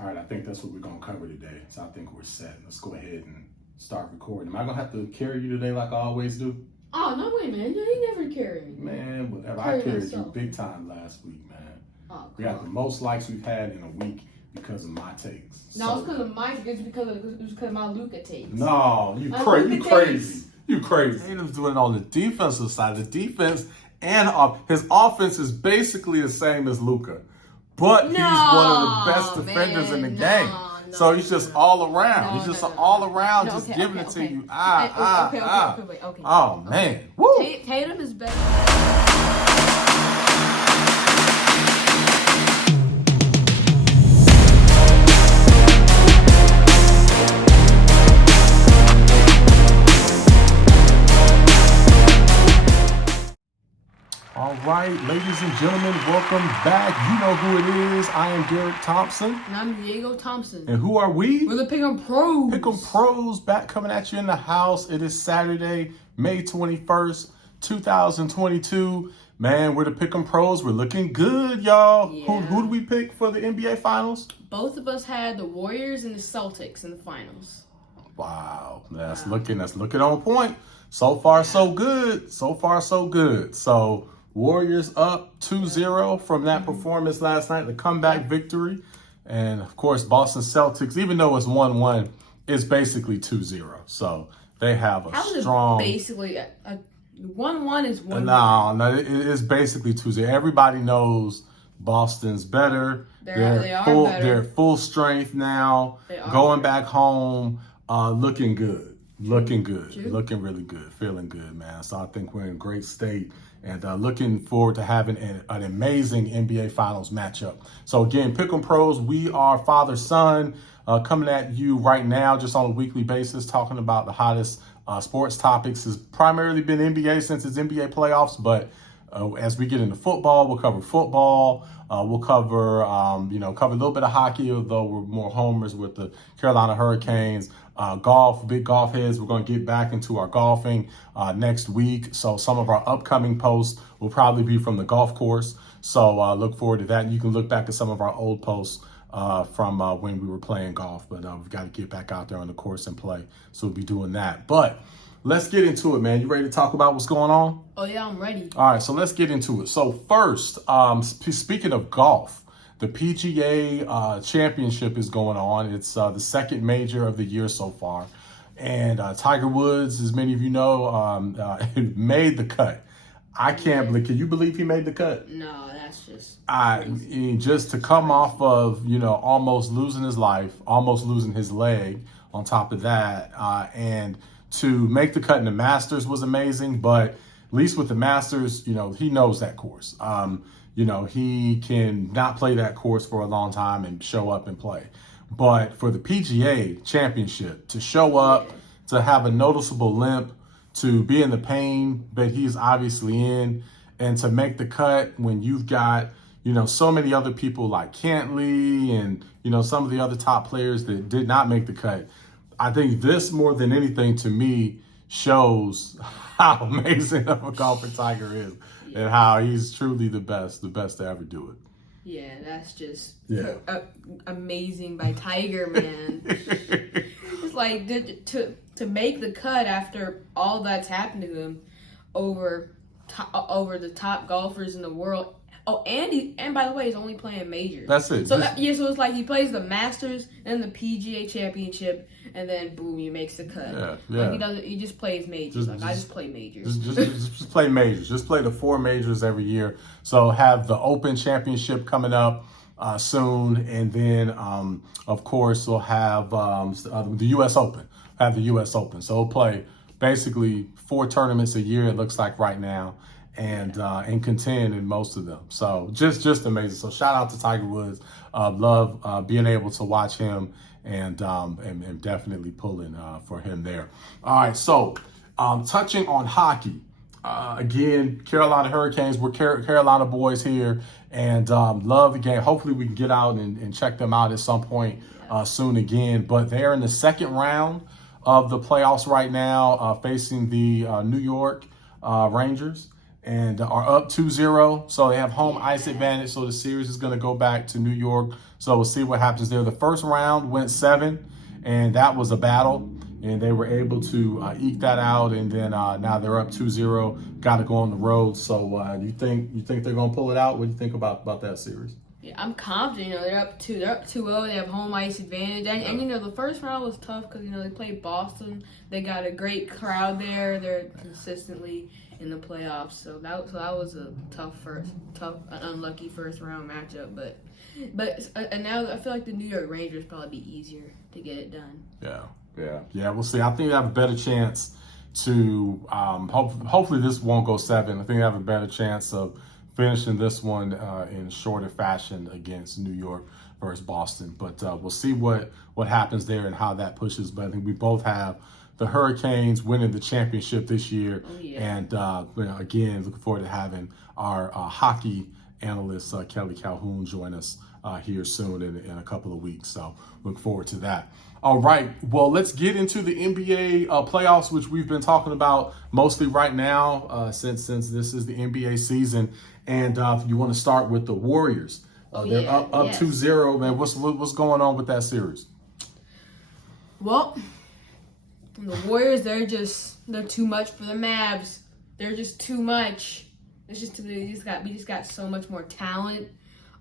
All right, I think that's what we're going to cover today. So I think we're set. Let's go ahead and start recording. Am I going to have to carry you today like I always do? Oh, no way, man. You never carried me. Man, whatever. I carried you big time last week, man. Oh, we got the most likes we've had in a week because of my takes. No, it's because of Mike. It's because of my Luka takes. No, you crazy. You crazy. Tatum's doing it on the defensive side. The defense and his offense is basically the same as Luka. But he's one of the best defenders in the game. So he's just all around. He's just all around, just giving it to you. Okay. Oh, man. Woo. Tatum is better. All right, ladies and gentlemen, welcome back. You know who it is. I am Derrick Thompson. And I'm Diego Thompson. And who are we? We're the Pick'em Pros. Pick'em Pros back coming at you in the house. It is Saturday, May 21st, 2022. Man, we're the Pick'em Pros. We're looking good, y'all. Yeah. Who do we pick for the NBA Finals? Both of us had the Warriors and the Celtics in the finals. Wow. That's looking on point. So far, so good. So Warriors up 2-0 from that performance last night, the comeback victory. And, of course, Boston Celtics, even though it's 1-1, it's basically 2-0. So they have a strong... Basically, a 1-1 is 1-1. No, it is basically 2-0. Everybody knows Boston's better. They are better. They're full strength now. Going back home, looking good. Looking good. True. Looking really good. Feeling good, man. So I think we're in great state. And looking forward to having an amazing NBA Finals matchup. So again, Pick'em Pros, we are father-son coming at you right now just on a weekly basis, talking about the hottest sports topics. Has primarily been NBA since it's NBA playoffs, but as we get into football, we'll cover football. We'll cover, cover a little bit of hockey, although we're more homers with the Carolina Hurricanes. Golf, big golf heads. We're going to get back into our golfing next week. So some of our upcoming posts will probably be from the golf course. So look forward to that. And you can look back at some of our old posts from when we were playing golf. But we've got to get back out there on the course and play. So we'll be doing that. But let's get into it, man. You ready to talk about what's going on? Oh, yeah, I'm ready. All right, so let's get into it. So first, speaking of golf, the PGA Championship is going on. It's the second major of the year so far. And Tiger Woods, as many of you know, made the cut. I can't believe, can you believe he made the cut? No, that's just... just to come off of, almost losing his life, almost losing his leg on top of that, and to make the cut in the Masters was amazing, but at least with the Masters, he knows that course. He can not play that course for a long time and show up and play. But for the PGA Championship, to show up, to have a noticeable limp, to be in the pain that he's obviously in, and to make the cut when you've got, so many other people like Cantley and, some of the other top players that did not make the cut. I think this, more than anything, to me, shows how amazing of a golfer Tiger is and how he's truly the best to ever do it. Yeah, that's just amazing by Tiger, man. It's like to make the cut after all that's happened to him over the top golfers in the world. Oh, and by the way, he's only playing majors. That's it. So so it's like he plays the Masters and the PGA Championship, and then boom, he makes the cut. Yeah. Like he just plays majors. I just play majors. Just play majors. Just play the 4 majors every year. So have the Open Championship coming up soon, and then of course we'll have the U.S. Open. Have the U.S. Open. So he'll play basically 4 tournaments a year. It looks like right now. And contend in most of them. So just amazing. So shout out to Tiger Woods. Love being able to watch him and definitely pulling for him there. All right, so touching on hockey. Again, Carolina Hurricanes, we're Carolina boys here and love the game. Hopefully we can get out and check them out at some point soon again. But they're in the second round of the playoffs right now, facing the New York Rangers. and are up 2-0. So they have home ice advantage. So the series is going to go back to New York. So we'll see what happens there. The first round went 7, and that was a battle. And they were able to eke that out. And then now they're up 2-0. Got to go on the road. So you think they're going to pull it out? What do you think about that series? Yeah, I'm confident. They're up 2-0. They have home ice advantage, and the first round was tough because they played Boston. They got a great crowd there. They're consistently in the playoffs, so that was a unlucky first round matchup. But now I feel like the New York Rangers probably be easier to get it done. Yeah. We'll see. I think they have a better chance to. Hopefully this won't go 7. I think they have a better chance of finishing this one in shorter fashion against New York versus Boston. But we'll see what happens there and how that pushes. But I think we both have the Hurricanes winning the championship this year. Oh, yeah. And again, looking forward to having our hockey analyst, Kelly Calhoun, join us here soon in a couple of weeks. So look forward to that. All right, well, let's get into the NBA playoffs, which we've been talking about mostly right now since this is the NBA season. And you want to start with the Warriors. They're up 2-0, man. What's going on with that series? Well, the Warriors, they're too much for the Mavs. They're just too much. We just got so much more talent.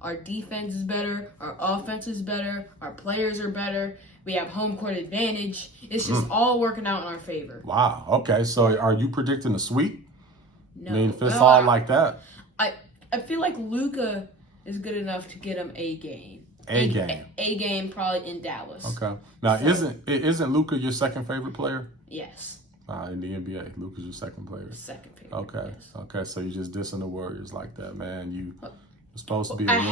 Our defense is better. Our offense is better. Our players are better. We have home court advantage. It's just all working out in our favor. Wow. Okay. So are you predicting a sweep? No. I mean, if it's all like that. I feel like Luka is good enough to get him a game. A game probably in Dallas. Okay. Now, isn't Luka your second favorite player? Yes. In the NBA, Luka's your second player. Second favorite. Okay. Yes. Okay. So you're just dissing the Warriors like that, man. You're supposed to be. That's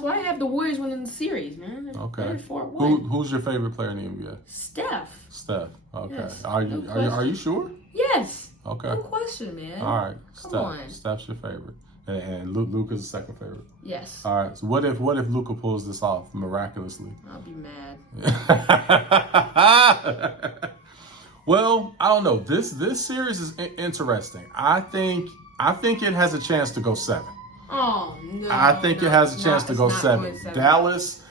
why I have the Warriors winning the series, man. Okay. Who's your favorite player in the NBA? Steph. Okay. Yes. Are you sure? Yes. Okay. No question, man. All right. Come on. Steph's your favorite, and Luka's the second favorite. Yes. All right. So what if Luka pulls this off miraculously? I'll be mad. Well, I don't know. This series is interesting. I think it has a chance to go 7. Oh no! I think it has a chance to go 7. Dallas,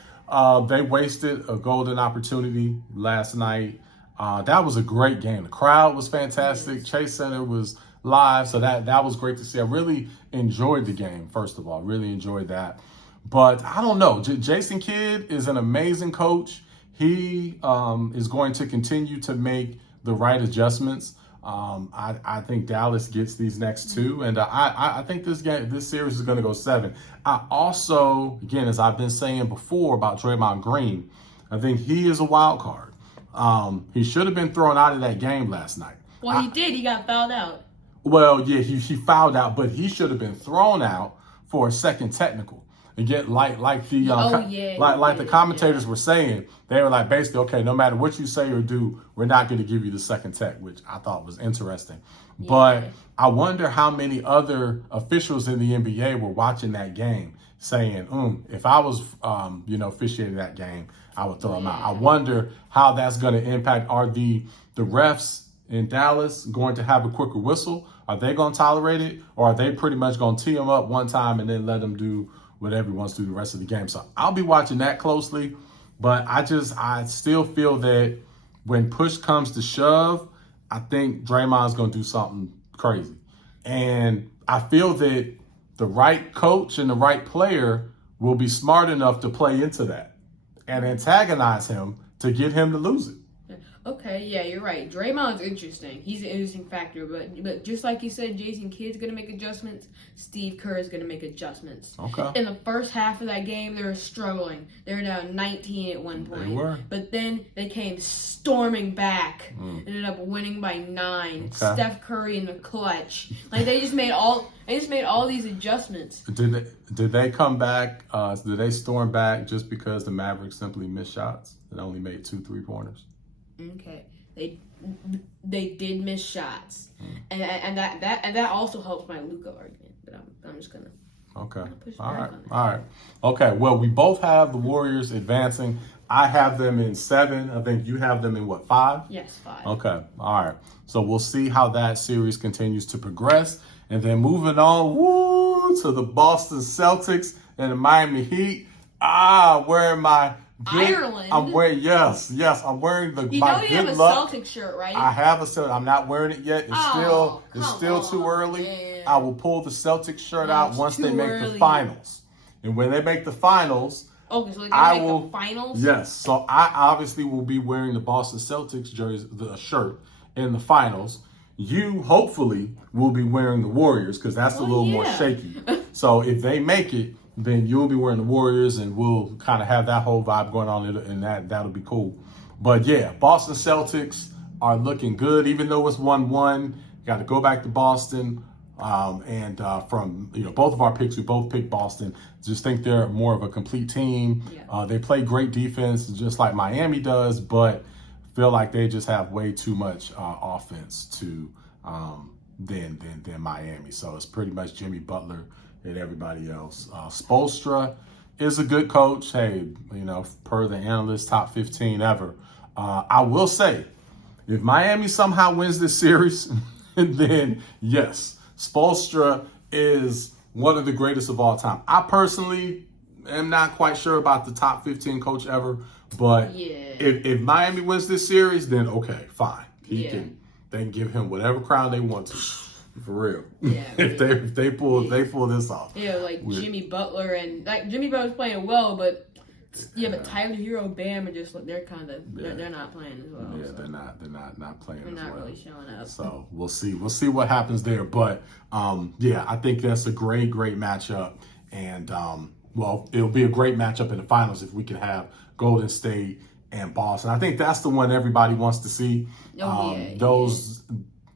they wasted a golden opportunity last night. That was a great game. The crowd was fantastic. Yes. Chase Center was live, so that was great to see. I really enjoyed the game. First of all, really enjoyed that. But I don't know. Jayson Kidd is an amazing coach. He is going to continue to make the right adjustments. I think Dallas gets these next 2, and I think this series is going to go 7. I also, again, as I've been saying before about Draymond Green, I think he is a wild card. He should have been thrown out of that game last night. Well, he did. He got fouled out. Well, yeah, he fouled out, but he should have been thrown out for a second technical. And get like the commentators were saying, they were like, basically, okay, no matter what you say or do, we're not going to give you the second tech, which I thought was interesting. Yeah. But I wonder how many other officials in the NBA were watching that game saying, if I was, officiating that game, I would throw him out. I wonder how that's going to impact. Are the refs in Dallas going to have a quicker whistle? Are they going to tolerate it? Or are they pretty much going to tee him up one time and then let him do whatever he wants to do the rest of the game? So I'll be watching that closely. But I still feel that when push comes to shove, I think Draymond's going to do something crazy. And I feel that the right coach and the right player will be smart enough to play into that and antagonize him to get him to lose it. Okay, yeah, you're right. Draymond's interesting. He's an interesting factor, but just like you said, Jason Kidd's going to make adjustments. Steve Kerr is going to make adjustments. Okay. In the first half of that game, they were struggling. They were down 19 at one point. They were. But then they came storming back. Ended up winning by 9. Okay. Steph Curry in the clutch. Like they just made all these adjustments. Did they come back? Did they storm back just because the Mavericks simply missed shots and only made 2 3-pointers? Okay, they did miss shots, and that also helps my Luka argument. But I'm just gonna. Okay. All right. Okay. Well, we both have the Warriors advancing. I have them in 7. I think you have them in what, 5? Yes, 5. Okay. All right. So we'll see how that series continues to progress. And then moving on, to the Boston Celtics and the Miami Heat. Wearing my Ireland. I'm wearing I'm wearing the you my know you good have a luck. Celtics shirt, right? I have a Celtics. I'm not wearing it yet. It's still too early. Man. I will pull the Celtics shirt out once they make the finals. And when they make the finals, okay, so they make the finals? Yes. So I obviously will be wearing the Boston Celtics jersey, the shirt in the finals. You hopefully will be wearing the Warriors because that's a little more shaky. So if they make it, then you'll be wearing the Warriors, and we'll kind of have that whole vibe going on, and that'll be cool. But yeah, Boston Celtics are looking good, even though it's 1-1. Got to go back to Boston. From both of our picks, we both picked Boston. Just think they're more of a complete team. Yeah. They play great defense, just like Miami does, but feel like they just have way too much offense to than Miami. So it's pretty much Jimmy Butler and everybody else. Spoelstra is a good coach. Hey, per the analyst, top 15 ever. I will say, if Miami somehow wins this series, then yes, Spoelstra is one of the greatest of all time. I personally am not quite sure about the top 15 coach ever, but if Miami wins this series, then okay, fine. They can give him whatever crown they want to. For real. Yeah. if they pull this off. Yeah, like Jimmy Butler Jimmy Butler's playing well, but Tyler Hero, Bam are just they're kind of they're not playing as well. Yeah, so. they're not playing they're as not well. really showing up. So we'll see what happens there. But I think that's a great matchup, and it'll be a great matchup in the finals if we can have Golden State and Boston. I think that's the one everybody wants to see. Those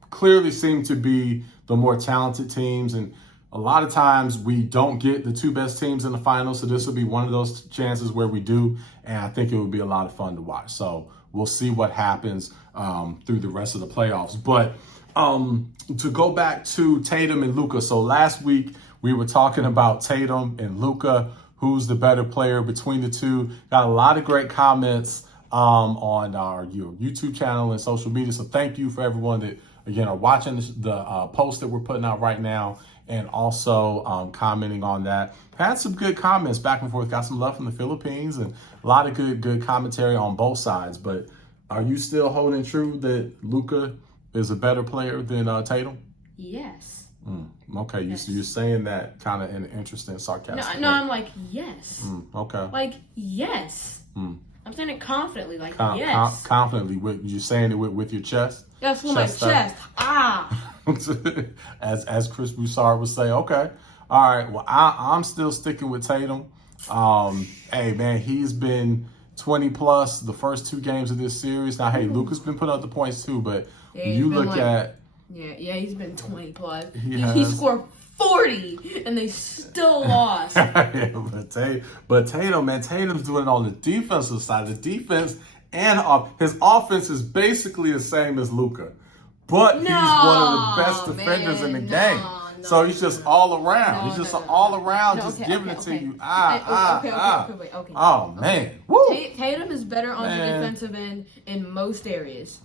clearly seem to be the more talented teams, and a lot of times we don't get the 2 best teams in the finals, so this will be one of those chances where we do, and I think it would be a lot of fun to watch. So we'll see what happens through the rest of the playoffs. But to go back to Tatum and Luka, so last week we were talking about Tatum and Luka, who's the better player between the two. Got a lot of great comments on our YouTube channel and social media, so thank you for everyone that again are watching the post that we're putting out right now, and also commenting on that. Had some good comments back and forth. Got some love from the Philippines, and a lot of good commentary on both sides. But are you still holding true that Luka is a better player than Tatum? Yes. Okay, yes. You're saying that kind of in an interesting, sarcastic way. No, I'm like, yes. Okay. Like, yes. I'm saying it confidently, like, yes. Confidently, you're saying it with your chest? That's with my chest. As Chris Broussard would say, okay. All right, well, I'm still sticking with Tatum. Hey, man, he's been 20 plus the first 2 games of this series. Now, hey, Luka's been putting up the points too, but you look at... Yeah, he's been 20 plus. He scored 40, and they still lost. But Tatum, man, Tatum's doing it on the defensive side. The defense and his offense is basically the same as Luka, but he's one of the best defenders in the game. So he's just all around. He's just all around, giving it to you. Okay. Oh man, woo! Tatum is better on the defensive end in most areas.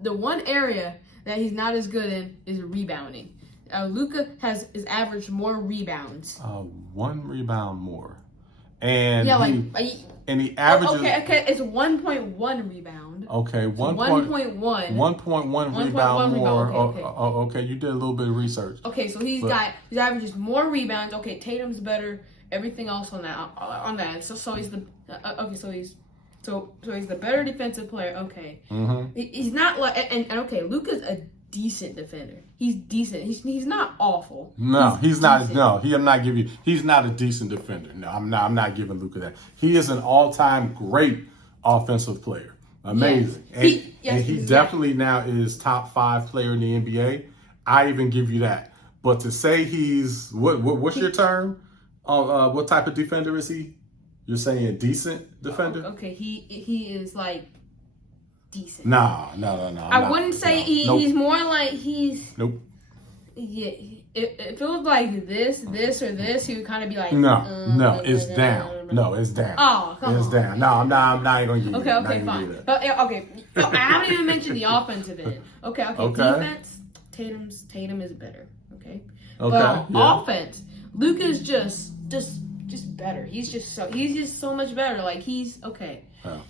The one area that he's not as good in is rebounding. Luka is averaged more rebounds. 1 rebound more, and he averages. Okay, it's 1.1 rebound. Okay, 1.1 rebound more. Okay, you did a little bit of research. Okay, so he averages more rebounds. Okay, Tatum's better. Everything else on that. So he's the So he's the better defensive player. Okay, he's not like and okay. Luka's a decent defender. He's decent. He's not awful. No, he's not. No, I'm not giving you. He's not a decent defender. No, I'm not giving Luka that. He is an all-time great offensive player. Amazing, and he definitely now is top 5 player in the NBA. I even give you that. But to say he's what's your term? What type of defender is he? You're saying decent defender? Okay, he is like decent. No. I wouldn't say he's more like he's. Nope. Yeah, if it was like this, or this, he would kind of be like. No, it's down. No, it's down. Oh, come it's on. down. No, I'm not even going to give you that. Okay, fine. But, okay, I haven't even mentioned the offensive end. Okay. Defense, Tatum is better. Okay. But offense, Luka's just better. He's just so much better. Like, he's okay. Oh.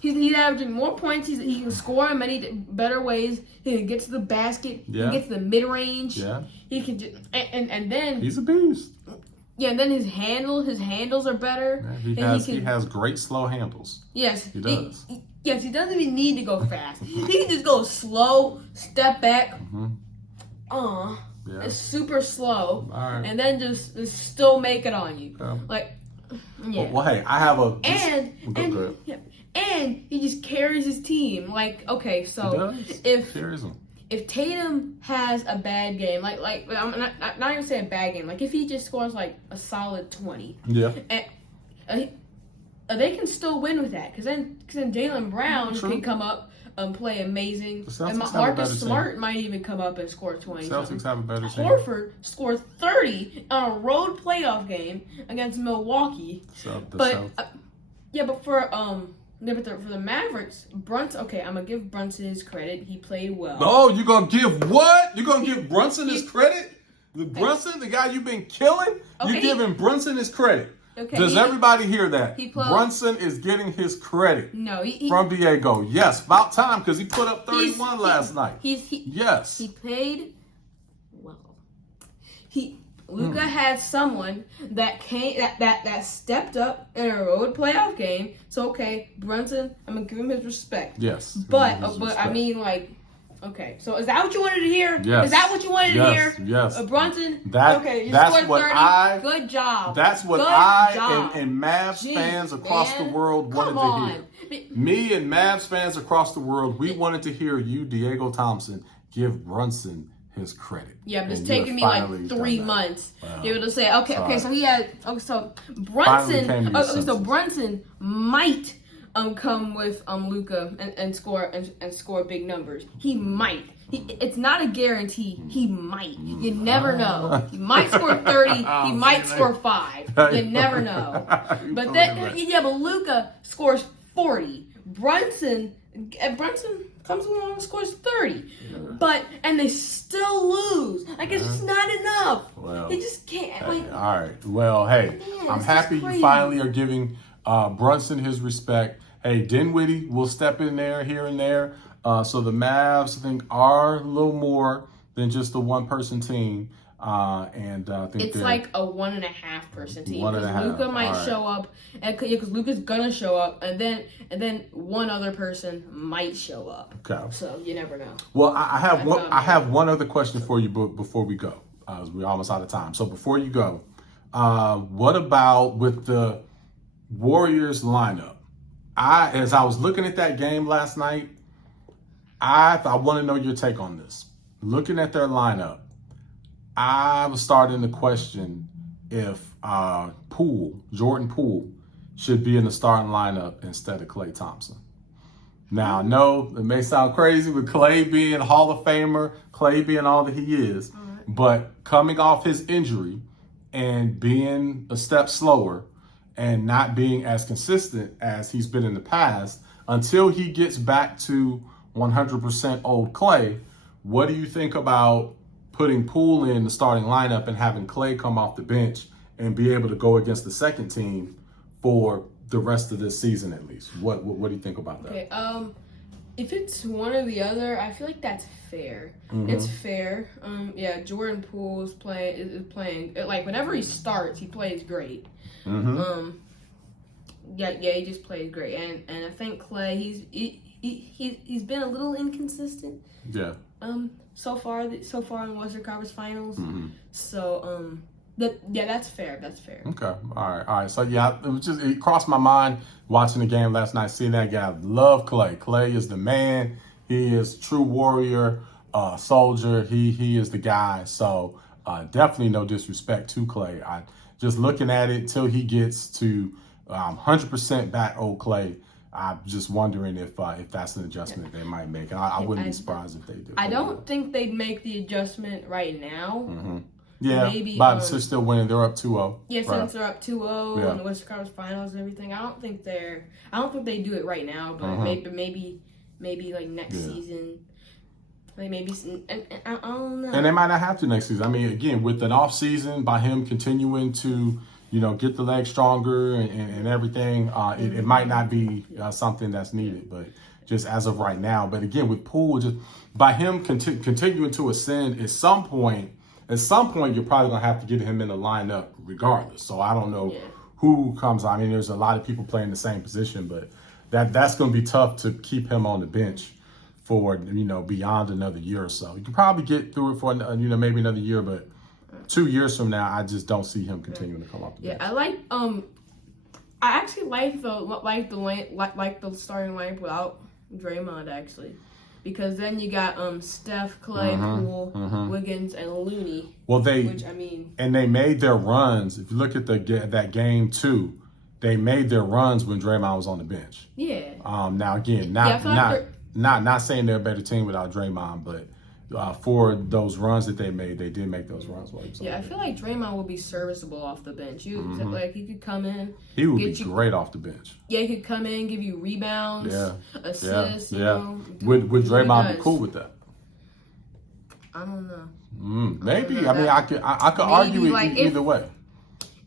He's averaging more points. He can score in many better ways. He can get to the basket. He can get to the mid range. Yeah. He can and then he's a beast. Yeah, and then his handles are better. Yeah, he has great slow handles. Yes, he does. Yes, he doesn't even need to go fast. He can just go slow, step back. It's super slow, and then just still make it on you. Well, hey, I have a and he just carries his team. Like, okay, so if Tatum has a bad game, like I'm not even saying a bad game, like if he just scores like a solid 20, and they can still win with that, because then Jalen Brown can come up and play amazing, and Marcus Smart might even come up and score 20. Celtics have a better team. Horford scored 30 on a road playoff game against Milwaukee. For the Mavericks, Brunson. Okay, I'm gonna give Brunson his credit. He played well. Oh, you gonna give what? You gonna give Brunson his credit? Brunson, the guy you've been killing, you giving Brunson his credit. Okay, does everybody hear that? Brunson is getting his credit from Diego. Yes, about time, because he put up 31 last night. Yes. He played well. Luka had someone that stepped up in a road playoff game. So, okay, Brunson, I'm going to give him his respect. Yes. But I mean, like, okay, so is that what you wanted to hear? Yes. Is that what you wanted to hear? Yes. Brunson? Okay, that's what 30. Good job. That's what and Mavs fans across the world wanted to hear. Me and Mavs fans across the world, we wanted to hear you, Diego Thompson, give Brunson his credit. Yeah, but it's taken me like 3 months to be able to say, okay, so he had, so Brunson might come with Luka and score big numbers. He might. It's not a guarantee. He might. You never know. He might score 30. He might score 5. You never know. But but Luka scores 40. Brunson comes along and scores 30. And they still lose. Like, it's just not enough. Well, they just can't. All right. Well, hey, I'm happy you finally are giving Brunson his respect. Hey, Dinwiddie will step in there here and there. So the Mavs, I think, are a little more than just a one-person team. I think it's like a 1.5 person team. Because Luka might show up, because Luka's gonna show up, and then one other person might show up. Okay. So you never know. Well, I have one other question for you before we go. We're almost out of time. So before you go, what about with the Warriors lineup? As I was looking at that game last night, I want to know your take on this. Looking at their lineup, I was starting to question if Jordan Poole, should be in the starting lineup instead of Klay Thompson. Now, I know it may sound crazy with Klay being Hall of Famer, Klay being all that he is, but coming off his injury and being a step slower and not being as consistent as he's been in the past, until he gets back to 100% old Klay, what do you think about putting Poole in the starting lineup and having Klay come off the bench and be able to go against the second team for the rest of this season at least? What do you think about that? Okay, if it's one or the other, I feel like that's fair. It's fair. Jordan Poole is playing like whenever he starts, he plays great. He just plays great, and I think Klay, he's been a little inconsistent. Yeah. So far in the Western Conference Finals. So that's fair. That's fair. Okay. All right. So it crossed my mind watching the game last night, seeing that guy. Love Klay. Klay is the man. He is true warrior, soldier. He is the guy. So definitely no disrespect to Klay. I just looking at it till he gets to 100% back old Klay. I'm just wondering if that's an adjustment they might make. And I wouldn't be surprised if they do. I don't think they'd make the adjustment right now. Yeah, maybe but still winning. They're up 2-0. Yeah, right. since they're up 2-0 in the Western Conference Finals and everything, I don't think they do it right now, but maybe like next season. Like maybe, and I don't know. And they might not have to next season. I mean, again, with an off season, by him continuing to, get the legs stronger and everything, it might not be something that's needed. But just as of right now. But again, with Poole, just by him continuing to ascend, at some point, you're probably gonna have to get him in the lineup regardless. So I don't know who comes. I mean, there's a lot of people playing the same position, but that's gonna be tough to keep him on the bench for beyond another year or so. You can probably get through it for maybe another year, but 2 years from now, I just don't see him continuing to come off the bench. Yeah, I actually like the starting lineup without Draymond actually, because then you got Steph, Clay, Poole, Wiggins, and Looney. Well, and they made their runs. If you look at that game 2, they made their runs when Draymond was on the bench. Yeah. Now again, not saying they're a better team without Draymond, but for those runs that they made, they did make those runs. I feel like Draymond will be serviceable off the bench. Like he could come in. He would be great off the bench. Yeah, he could come in, give you rebounds, assists. Would Draymond be cool with that? I don't know. Maybe. I could argue it either way.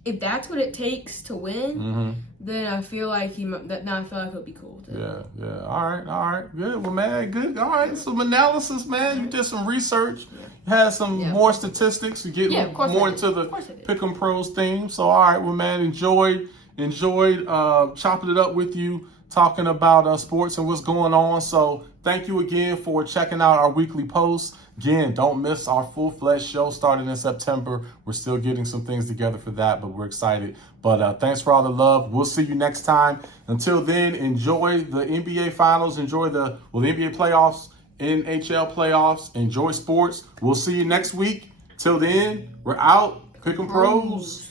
If that's what it takes to win, then I feel like he'll be cool with it. Yeah. All right. Good. Well, man, good. All right. Some analysis, man. You did some research. You had some more statistics. You get more into the Pick'em Pros theme. So, all right. Well, man, enjoyed chopping it up with you, talking about sports and what's going on. So, thank you again for checking out our weekly posts. Again, don't miss our full-fledged show starting in September. We're still getting some things together for that, but we're excited. But thanks for all the love. We'll see you next time. Until then, enjoy the NBA Finals. Enjoy the NBA playoffs, NHL playoffs. Enjoy sports. We'll see you next week. Till then, we're out. Pick 'em pros.